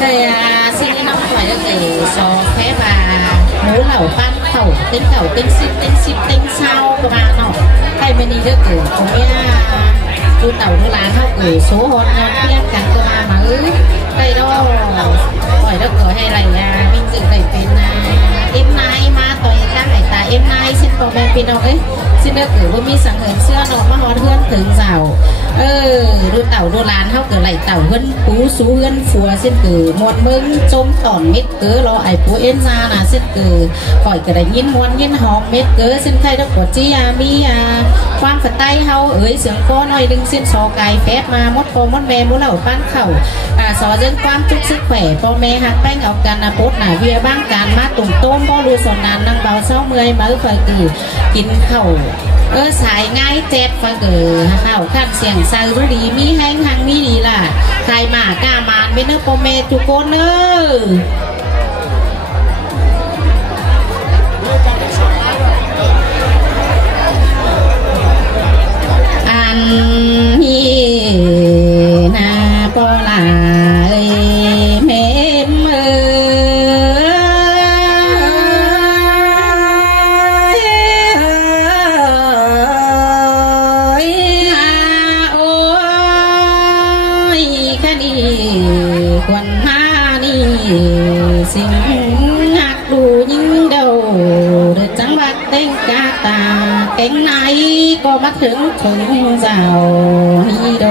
แต่สิ่งที่น้องปล่อยก็คือซอแค่ว่าหมูเหล่าปั้นเข่าเต้น10เต้น20ประมาณเนาะให้มันนี่ก็คือตรงเนี้ยดูเต่าดูร้านเท่าคือโซฮอนเพี้ยนกันก็มาไปดอกปล่อยแล้วก็ให้ไรมีสื่อไรเป็นเอ็มนายมาต่อยข้างไหนตาเอ็มนายเส้นปอแมนเป็นดอกเส้นเลือดคือว่ามีสังเหินเสื้อนอกมาฮอนเพื่อนถึงเสาดูเต่าดูร้านเท่าเกิดไหลเต่าเพื่อนปูสูเพื่อนฟัวเส้นคือมวนมึงจมต่อนเม็ดเกลือรอไอปูเอ็นซาน่ะเส้นคือปล่อยกระไดยินมวนยินหอมเม็ดเกลือเส้นไทยดอกกดจี้มีความฝัดไตเฮาเสียงก้อนหน่อยดึงเส้นซอไก่แฟบมามดโปมดแม่มุเหล่าปั้นเข่าสอเรื่องความจุกซึกแขวปอแม่หักแป้งเอากันโพดหนาเวียบ้างการมาตุ่มต้มบ่รูสนานนั่งเบาเศร้าเมื่อยมาไฟคือกินเข่าสายง่ายเจ็ดไฟเกิดข้าวขั้นเสียงใส่รู้ดีมีแห้งหังมีดีล่ะใครมากล้ามานไม่เนื้อปอแม่ทุกคนอันนี้นาปอลาเมมวันหานี่สิ่งหักดูยิ่งเดาเดือดจังหวัดเต็งกาตาเก่งไหนก็มาถึงเจ้าฮีโด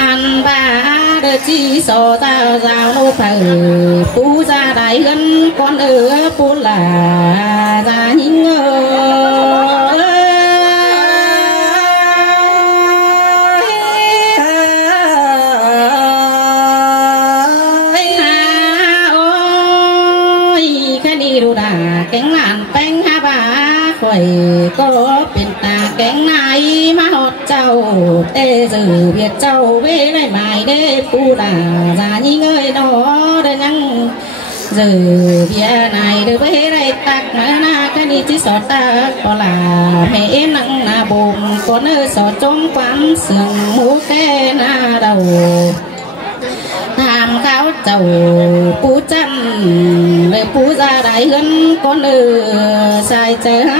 อันบ้าเดือดจีโซเจ้าโนเผยปูจะได้เงินก้อนปูหลาจะยิ่งดูดาแกงหลานแป้งฮาบาข่อยก็เป็นตาแกงไหนมาหดเจ้าเตจือเบียดเจ้าเว้ไรหมายเด้ปูดาจายิ่งเอ้ยนอเดินยังจือเบียไหนเด้อเว้ไรตักมาหน้ากันนี่ที่สอดตาก็ลาแม่เอ็นนังนาบุมก็เนื้อสอดจมความเสื่อมหูแก่หน้าเดาถามเขาเจ้าปูจำเลยปูจะได้เงินก้อนใส่เจอฮ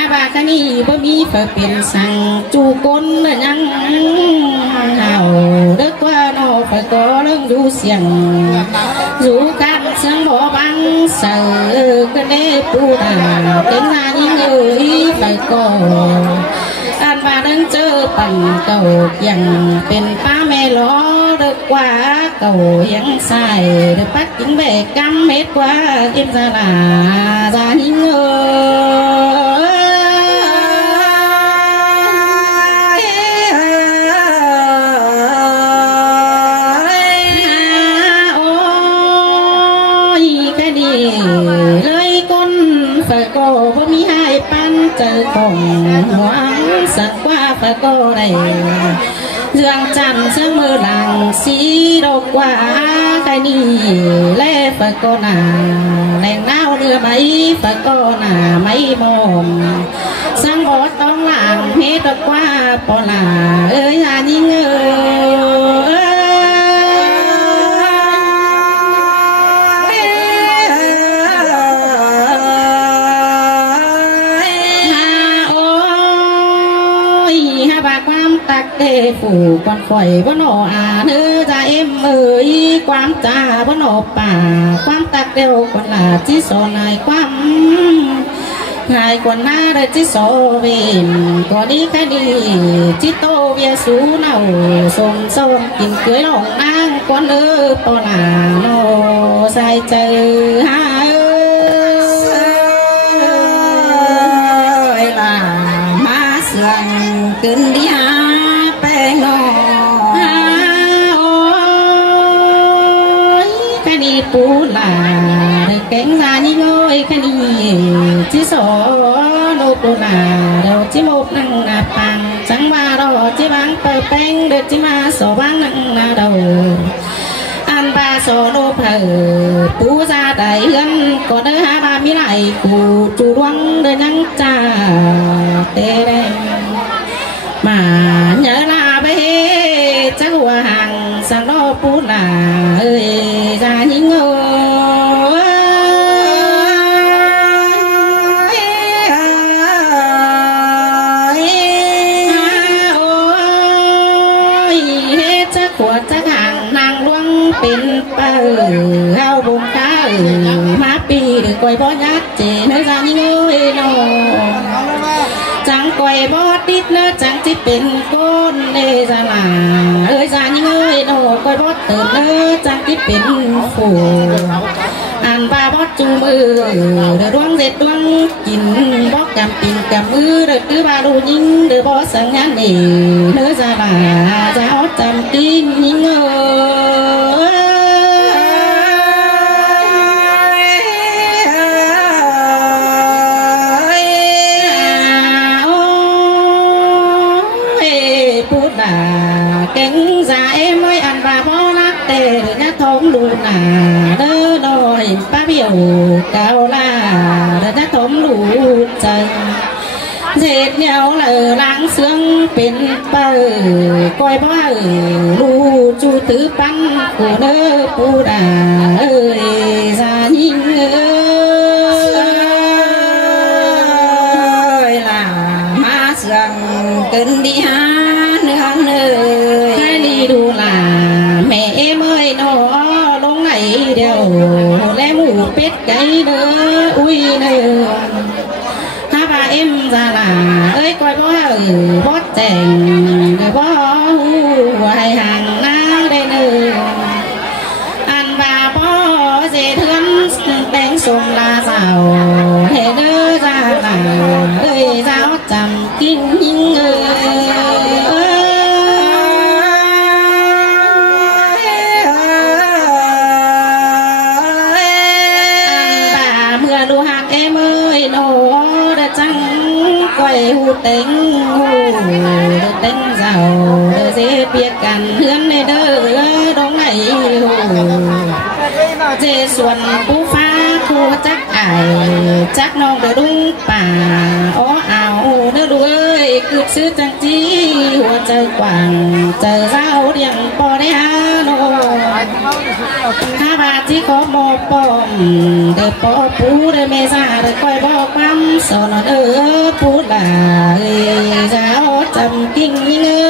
าบาคนี่บ่มีเพื่อเป็นสั่งจูก้นยังเห่าเด็กว่าโน่เพื่อก็เรื่องดูเสียงดูกันเสียงบ่บังเสือก็ได้ปูดาเป็นงานยิ่งไปก็อันว่านั้นเจอปั่นเก่ายังเป็นป้าแม่ล้อเด็กกว่าเก่ายังใส่เด็กปักจิ้งแบกกำเม็ดกว่าเอ็มซาลาจายิ่งเลยก้นฝาก็บ่มีให้ปั้นเจอของหวังสักว่าฝาก็ได้เรื่องจันทร์เสมอหลังสีดอกว่าใครนี่แลฝาก็หนาแรงน้าวเรือใบฝาก็หนาไม่มอมสังบอต้องหลังเฮ็ดดอกว่าปอลาหายิ่งตักเตฝูก่อนข่อยบ่หนอเนื้อจะเอ็มความจ่าบ่หนอป่าความตักเดียวก่อนลาที่โซนายความหายก่อนหน้าเดที่โซเวนก่อนนี้แค่ดีที่โตเวียสูเน่าส่งกินเกลือหลงนางก่อนปอลาโนใส่เจอหาลามาเสื่องขึ้นดีหาแป้งนอโอ้ยแค่นี้ปูลาแกงซานี่ง่อยแค่นี้ที่โซโลปูลาเดี๋ยวที่โมกนั่งนาปังจังว่าเราที่บางเปิดแป้งเด็ดที่มาโซบางนั่งนาเดาอันบ บาโซโลเพอปูซาได้เฮือนก็เด้อหาบามีไหลกูจูดวงเด้อนังจ้าเตเรมาเนลาเบเจ้าหังสังโลปูลาเอ้ยจาหิงเอ้เป็นเป้าเฮาบุญข้ามาปีเดือก้อยบ่ยัดเจเนื้อจานี่เงยนอจังก้อยบ่ติดเนื้อจังที่เป็นก้นเนจาลาเอ้ยจานี่เงยนอก้อยบ่เติมเนื้อจังที่เป็นฝูอันบาบ่จูมือเดือดวงเด็ดดวงกินบ่กำปิ่งกำมือเดือดคือบาดูยิงเดือบ่สังงานนี่เนื้อจาลาจะเอาจำกินยิงเงยเก่งใจไม่อันบาบ่รักแต่หรือนักทงลูหนาเด้อหน่อยป้าเบี้ยวเกาลาหรือนักทงลูใจเจ็ดเหนียวเลยล้างเสื่องเป็นเปิดก้อยบ่ลูจูถือปังกูเด้อปูดาเอ้ยจายิงเอ้ยล่ะมาเสื่องเกินดีฮะเนื้อเนื้อให้ดีดูล่ะแม่เมื่อยนอลงไหนเดียวและหมูเป็ดไก่เด้ออุ้ยเนื้อถ้าบาเอ็มจะล่ะเอ้ยก้อยบ่บ่แต่งบ่หัวให้ห่างหน้าได้เนื้ออันบาบ่เสียเทือนแต่งสมลาสาวให้เนื้อจะล่ะเอ้ยสาวจำกินยิงเอ้ก้อยหูเต็งหูเต็งเจ้าเสียเปียกกันเฮือนในเด้อดงไหนหูเจส่วนผู้ฟ้าคู่จักไอจักน้องเดือดุ้งป่าอ้อเอาเด้อดูเอ้ยคือซื้อจังจีหัวใจกว้างเจอเจ้าเดียงปอได้ฮาโน5 บาทที่ขอมอบปอมเด้อปอปูเด้อเมษาเด้อก้อยบอกปั๊มสอนเด้อปูดาเอ้ยเจ้าจำกิ่งยิงเอ้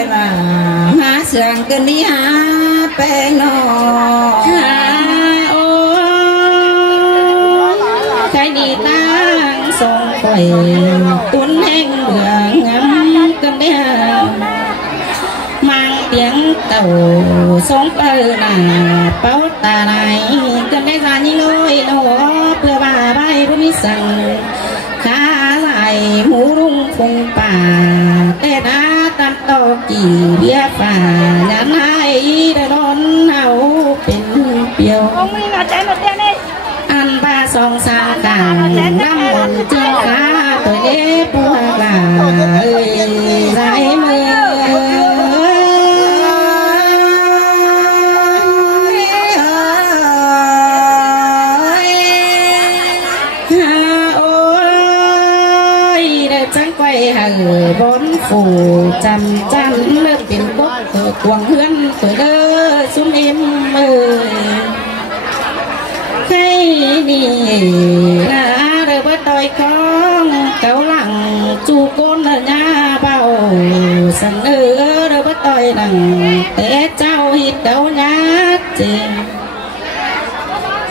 ยล่ะหาเสียงกันนี้หาแป้งนอหาโอ้ใครดีตั้งส่งปล่อยตุนแห้งเบื่องำกันได้เตียงเต่าสงเปิดหน้าเป้าตาไหนจนได้จายิ่งน้อยหนอเพื่อบ่าใบผู้มีสั่งขาใส่หมูรุ่งคงป่าแต่หน้าตามตอกี่เบี้ยป่าหยันให้เดินร้อนเอาเป็นเปียวอันป่าสองสามกลางน้ำมันเจ้าขาตัวเอ๊ะปัวกาเอ้ยใจมือบอนฝูจำจันเลิกเป็นบกกวงเฮือนเปิดเด้อซุ่มเอ็มเอ้ยให้นี่นะเด้อบ่ต่อยของเกาหลังจูก้นเด้อหน้าเบาสั่งเด้อเด้อบ่ต่อยดังแต่เจ้าฮิตเดาหยัดจริง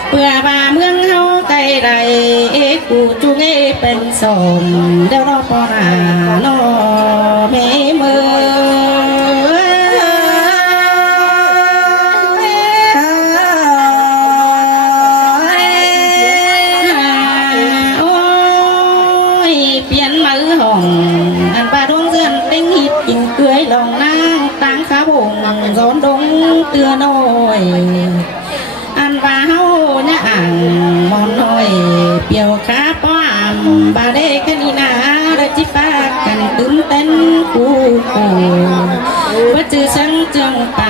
เพื่อบ่าเมืองเฮาไกลใดกูจุงเป็นสมเดี๋ยวรอปอนาโนเมมือโอ้ยเปลี่ยนมือห่องอันปลาดวงเสือนเต็งหิดกินเกลือลองนั่งตั้งขาบงร้อนดงเตือน้อยอันว่าเฮาเนี่ยอ่างมอนน้อยเปียวขาป้อมบาเด็กนี่นาเดจิปากันตื่นเต้นกู ว่าจื้อสังจังไป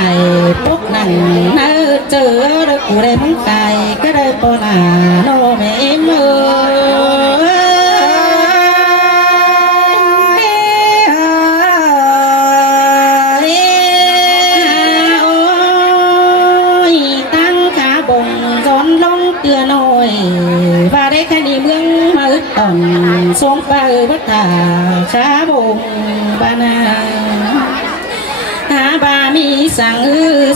พวกนั่นเนอเจอแล้วกูได้มึงไก่ก็ได้ปอนาโนแม่เมื่สงไปวัดตาขาบงบานาหาบามีสั่ง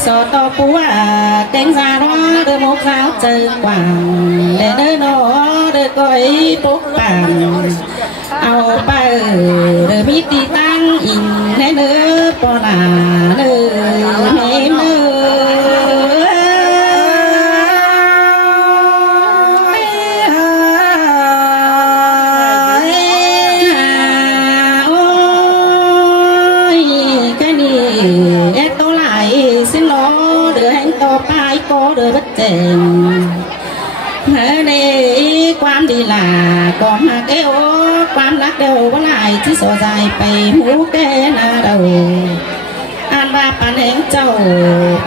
สอต่อปัวแกงซาโนเดินมกสาวเจอกว่างเดินโนเดินก้อยปุ๊กป่านเอาไปเดินมีตีตั้งอินในเนื้อปอนาเนื้อเนื้อเดือดเจนเฮ้ในความดีลาก็มาเกโอความรักเดียวว่าลายที่สอใจไปหูแกนาเดาอ่านว่าปันแห่งเจ้า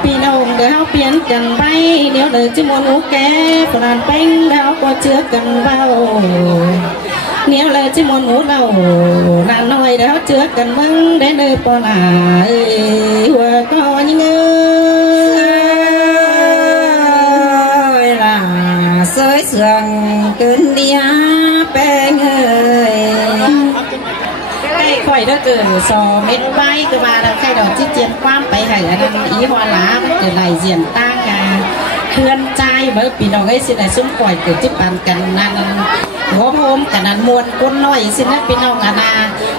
พี่น้องเดี๋ยวเปลี่ยนกันไปเดี๋ยวเลยจะมวนหูแกปรานเป็นเดี๋ยวก็เชื่อกันเบาเดี๋ยวเลยจะมวนหูเรานานหน่อยเดี๋ยวเชื่อกันมึงได้เลยปอหนาหัวก็ยังเงสวยเสื่องเกินเดียแป้งเอ้ยได้ค่อยได้เกิดสอเม็ดใบก็มาแล้วใครดอกที่เจียนความไปให้อันนั้นอีหัวหลาเกิดไหลเสียนตั้งงาเคลื่อนใจเมื่อปีน้องไอ้สิไหนซุ้มปล่อยเกิดจิปันกันนั่นหัวโฮมกันนั้นมวนก้นน้อยสินะปีน้องอาณา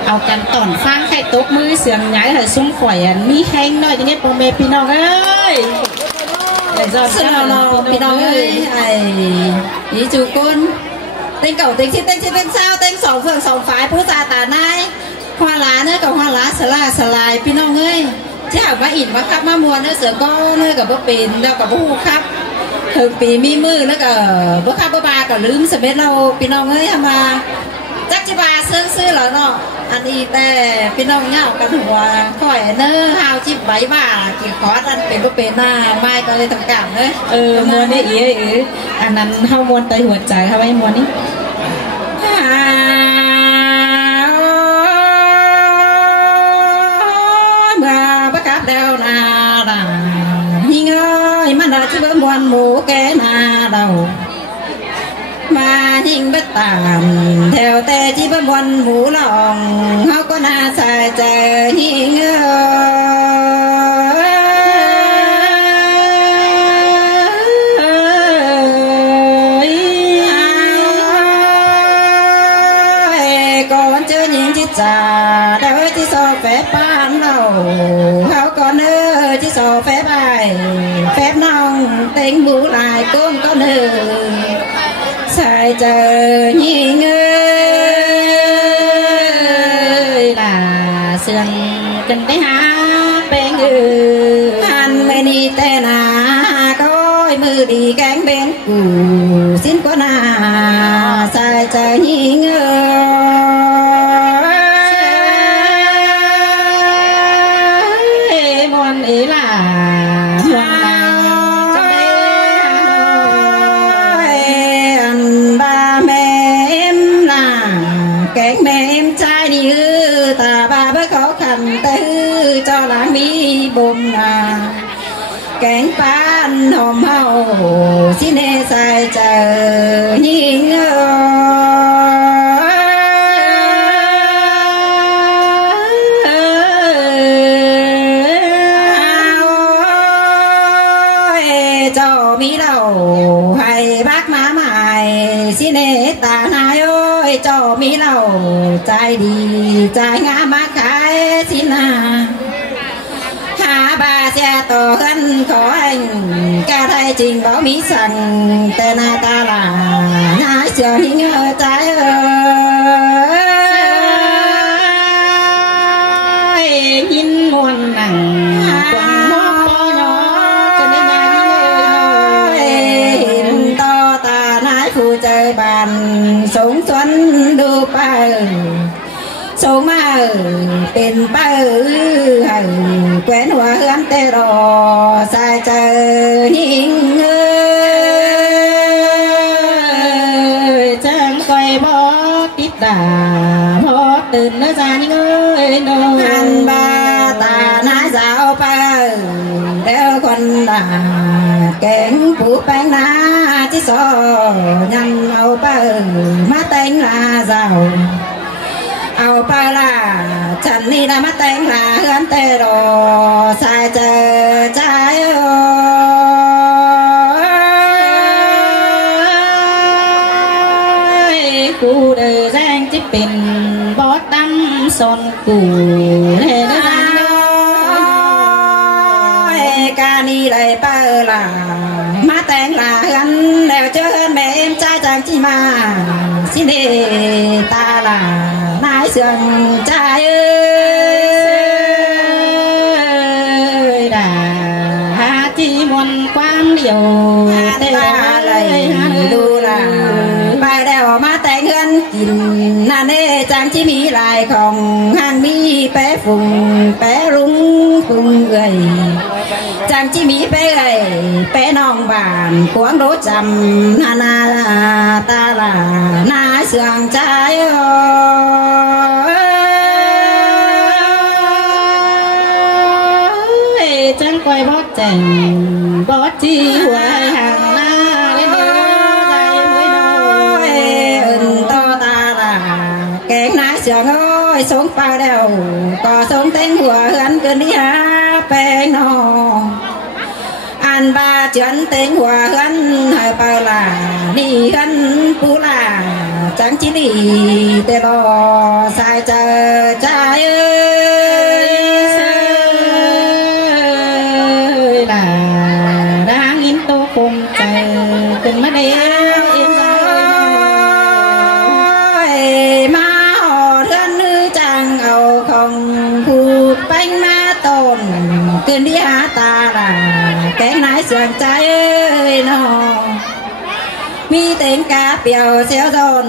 เอากันต่อนฟังใครตกมือเสียงใหญ่ให้ซุ้มปล่อยอันมีแห้งน้อยอย่างเงี้ยโปรเมปีน้องเอ้ยซึ่งเราพี่น้องเอ้ยไอ้ยี่จูกุนเต้นเก่าเต้นชิดเต้นชิดเต้นเศร้าเต้นสองเฟืองสองฝ่ายผู้ซาตานายควาหลาเนื้อกับควาหลาสลาสลายพี่น้องเอ้ยที่หากมาอินมาครับมามวนเนื้อเสือก้อเนื้อกับบ่เป็นแล้วกับบ่ฮู้ครับถึงปีมีมือแล้วก็บ่ครับบ่บาก็ลืมสมัยเราพี่น้องเอ้ยมาจักจิบาซื้อแล้วเนาะอันนี้แต่พี่น้องเงากันหัวค่อยเนื้อหาวจิบใบบ่ากี่คอร์ดอันเป็นก็เป็นหน้าไม่ก็เลยทำกรรมเลยมวนนี่อันนั้นเฮามวนไตหัวใจเขาไว้มวนนี้มาประกาศเดานาดาหิงเอ้ยมันได้ที่เบิ่มวนหมูแกนาเดามาหิงบัดตามแถวแต่ที่บ่มวนหมูหลองเฮาก็น่าใส่ใจหิงเอ้ยก่อนเจอหญิงที่จ่าเด้อที่โซเฟป้านเราเฮาก็เนื้อที่โซเฟไปแฟบน้องเต็งหมูหลายก้มก็เนื้อใส่เจอยิงเอ้ยล่ะเสื่องกันได้หาเป็นอันไม่นี่แต่นาก้อยมือดีแกงเป็นกูสิ้นก็นาใส่เจอยิงเอ้ยมวนอีล่ะcho lá mi bùm à cánh pan hòm hậu xin hê sai chờ nhìn cho mi đầu hay bác má mày xin hê ta hai ơi cho mi đầu trái đi trái ngã má khai xin à ba xe tổ hân khó anh ca thay trình báo mỹ sẵn tên ta là hái sửa hình ở trái ơi nhìn muôn nặng quần móc to nhỏ cho nên nhà hình to ta nái phụ chơi bàn sống xuân đưa ba số màเป็นป้าquen hoa hương tê rò sai chờ nhìn ơi chẳng quay bó tít đà bóตื่n nó ra những ơi nô ăn ba ta ná dạo ba đeo con đà kén phụ bánh ná chỉ so nhăn áo ba má tên là giàu áo ba là chẳng đi là mắt tên là hương tê đồ sai chờ trái ơi cụ đời giang chỉ bình bó đắm son cụ thế nó ra ca ni lại ba là má tên là hương đều chơi hơn mẹ em trai chẳng chi mà xin đi ta là nái sườn trai ơi đà ha chi muôn quang điều tê ta lại đu là bài đèo má tên hương kín nà nê chẳng chi mi lại không hàng mi bé phùng bé rung phùng người chẳng chi mi bé gầy bé non bàn cuốn đố chầm na na ta là nái sườn trai ơi chẳng quay bót chèn bót chi hoài hàng na lên dài mới nôi to ta là kén nái sườn ơi xuống bao đèo có xuống tên hùa hân cơn đi ha bé non ăn ba chuyện tên hòa hân hai ba là đi hân phú là chẳng chỉ đi tê lo sai chờ trái ơi là đang in tô cùng chờ từng mắt đêm yên rồi má họ thân nữ chẳng ầu không phụ bánh má tồn cơn đi há ta là cái nái sườn trái ơi nó mi tên cá biểu xéo giòn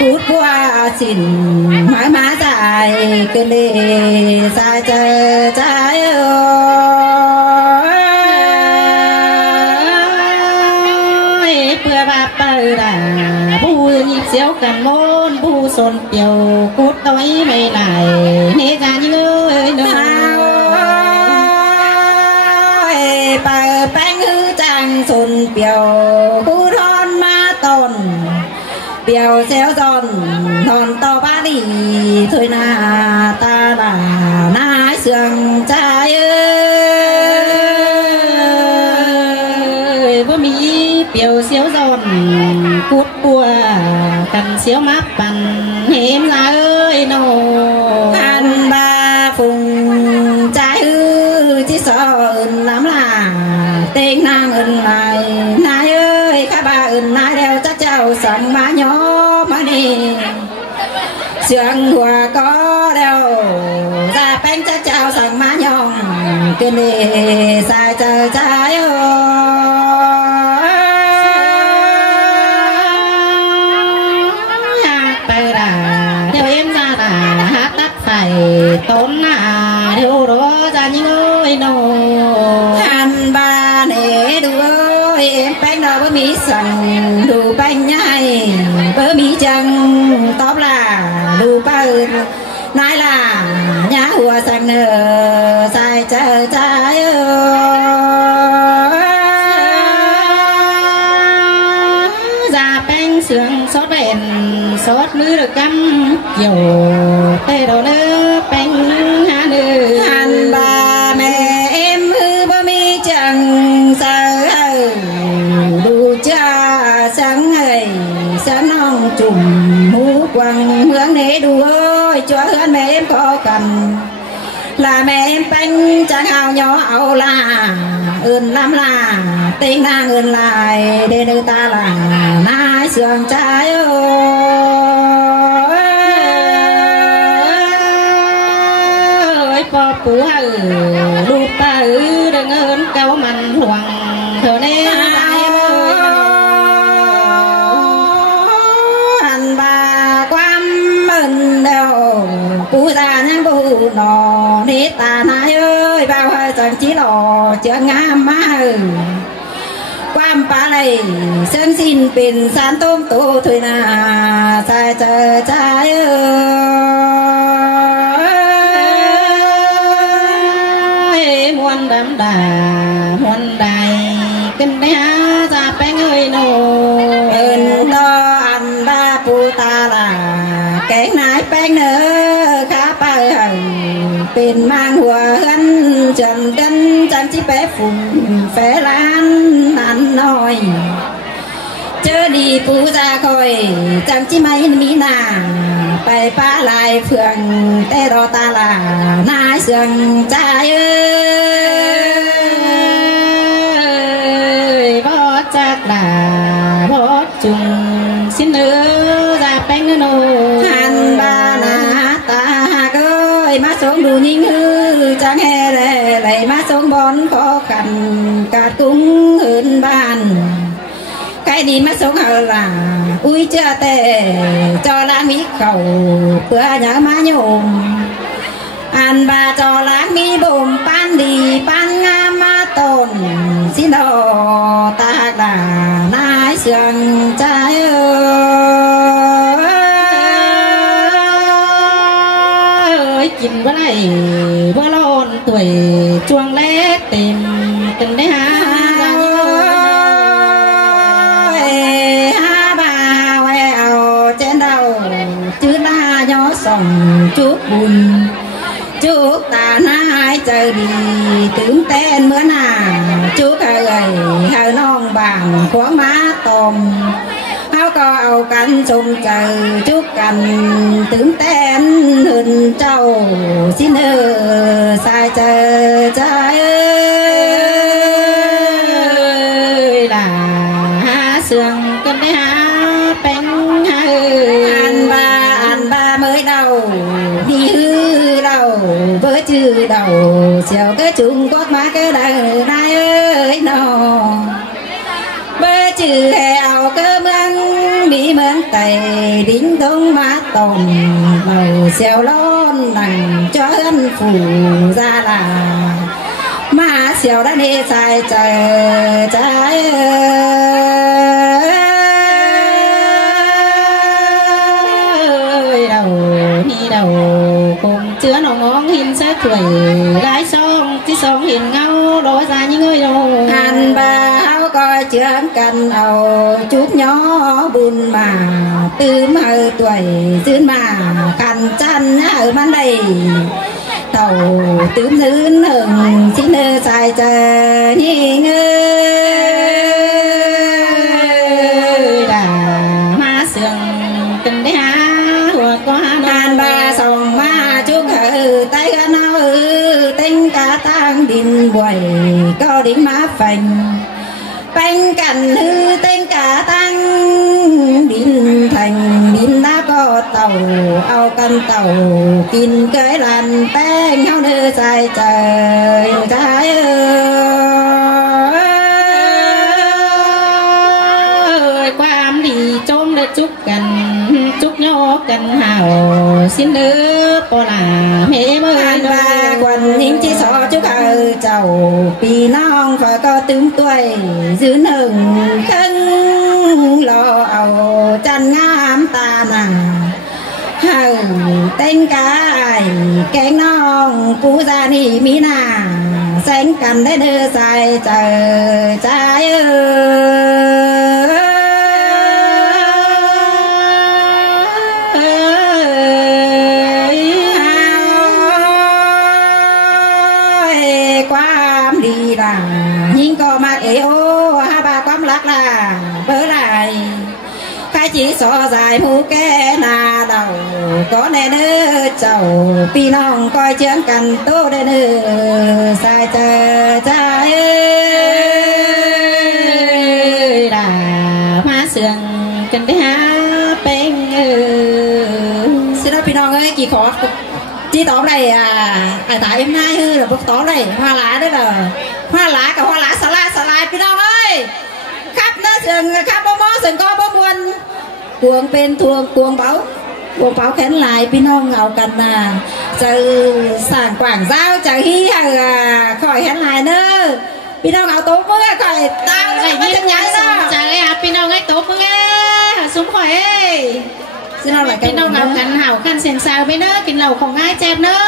cút qua xỉn mãi má dài cơn đi dài chờ trái ơi bữa bà bờ đà bu nhịp xéo cần môn bu sồn biểu cút tối mày lại nê ra như ơi nó bà bánh hư chàng sồn biểu hú thon ma tồn biểu xéo giòn thon to ba đi thôi na ta là nái sườn trai ơi bố mỹ biểu xéo giòn cút bùa cần xéo máp bằng hém ra ơi nô ăn ba phùng trái hư chỉ sợ lắm là tên nàng ơn lại nai ơi các bà ơn nai đeo chắc chào sẵn má nhỏ má đi sườn hòa có đeo ra bánh chắc chào sẵn má nhong cái này sai chờ trái tốn à điều đó ra những ơi nô han ba nè đu ơi em bánh đó bơ mì sẵn đu bánh nhai bơ mì chẳng tóc là đu ba nói là nhà hùa sẵn nở sai chờ trái ra bánh sườn sốt bền sốt nữ được cắm kiểu tê đồ nữ bánh hà nữ han ba mẹ em hư bơ mi chẳng sợ đủ cha sáng ngày sáng non trùm hú quăng hướng nế đu ơi cho hơn mẹ em có cần là mẹ em bánh chẳng hào nhỏ ảo là ơn lắm là tiếng nàng ơn lại để đưa ta là nái sườn trái ơi bò bú hừ đu ba đừng ơn cao mạnh hoàng thờ nê anh ba quam ơn đâu ปูตายังบ่ฮู้หนอนิตานาเอ้ยบ่าวจังจิหล่อเจืองามมาความปลาไหลเส้นสิ้นเป็นสารต้มโตถวยนาใส่เจอใจมวนดำดามวนใดกันได้หาจะแป้งเอ้ยโนเอินดออันดาปูตาลาแกงนายแป้งเนอข้าไปเป็นมางหัวหันจันดันจันที่แปะฝุ่นแฝล้านนั่นน้อยเจอดีปูจาคอยจังที่ไม่มีหน้าไปป้าลายเฟืองแต่รอตาลานายเสืองใจบอจักลาบอจุงสิ้นเนื้อจะแป้งโนหันบานาตาเอ้ยมาส่งดูยิ่งฮือจังแห่ไหลมาส่งบอนขอกันกาดกุ้งหืนบ้านใครดีมาส่งเฮาล่ะอุ้ยเจ้าแต่จอล้างมีเข่าเพื่ออย่ามาโยมอันบาจอล้างมีบ่มปันดีปันงามมาต้นสิดอตากลานายเสืองใจกินบ่ได้บ่ร้อนตัวช่วงแรกเต็มตึงได้หาบ่าวแววเจนเดาจื้อลาย่อส่องจุกบุญจุกตาหน้าหายใจดีถึงเต้นเหมือนหน้าจุกเอ้ยเฮาน้องบางขวางมาตอมเฮาก็เอากันชมเจอจุกกันถึงเต้นหืนเจ้าสิเนอสายเจอใจล่ะหาเสื่องกันได้หาเป็นหาอันบาเมื่อเดาดีฮือเดาเบอชื่อเดาเสียวก็จุงก็มาก็ได้นายเอ้ยนอเบอชื่อแหวก็เมืองมีเมืองไต่ดิ้งตรงมาตอมเราเสียวร้อนหนังจอนฝูซาลามาเสียวด้านเฮใส่ใจใจเราคงเชื้อหนองหินเสื้อถวยร้ายซองที่สองหินเงาโดยสายยิ่งเงยโดหันบ่าวก็เชื่อกันเอาจุดย่อบุญมาตื้มเฮอถวยซื้อมากันจันเฮอมันได้เต่าตื้มซื้อหนึ่งชิ้นเนื้อใส่เจอยิ่งเงยด่ามาเสื่องกันได้หาหัวก็หานบาส่งมาจุกเฮอไตกันเอาเต็งกาตั้งดินบ่อยก็ดิ้งมาฝันเป็นกันฮือเต็งกาตั้งดินthànhดินน้าก็เต่าเอากันเต่ากินเกยลันแป้งเฮาเนื้อใส่ใจใจความดีจมได้จุกกันจุกย่อกันเห่าสิ้นเนื้อปลาเมเมื่อวาควันยิงที่สอจุกเจ้าปีน้องฝาก็ตึงตัวซื้อหนึ่งครึ่งรอเอาจันงามตาหนาเฮาเต้นกายแกงน้องปูซานี่มีหน้าแสงกันได้เดือใส่ใจใจความดีล่ะยิ่งก็มาเอโอฮาบาความรักล่ะเบอร์ไรใครจีสอสายผู้แก่นาเดาก็แน่เด้อเจ้าพี่น้องคอยเชื่อกันโตได้เด้อสายเจอใจล่ะมาเสื่องกันได้หาเป็นสิเราพี่น้องเอ้ยกี่ขอที่ตอบnày tại em nay hư là bút tỏ này hoa lá đấy là hoa lá cả hoa lá xà laiพี่น้องเอ้ยkhắp nó sừng khắp bó mó sừng co bó muôn cuồngเป็นทวงcuồng bảo พวกเปาแขนหลายพี่น้องเอากันน่ะจะสร้างกว่างเจ้าจะฮีขอยแขนหลายเด้อพี่น้องเอาโต๊ะเมื่อข่อยตาไอ้ยิ่งใหญ่เนาะใจพี่น้องไอ้โต๊ะเมื่อซุ้มข่อยพี่น้องเอากันเห่ากันเซนซาวไปเด้อกินเหล้าของง่ายแจ็บเด้อ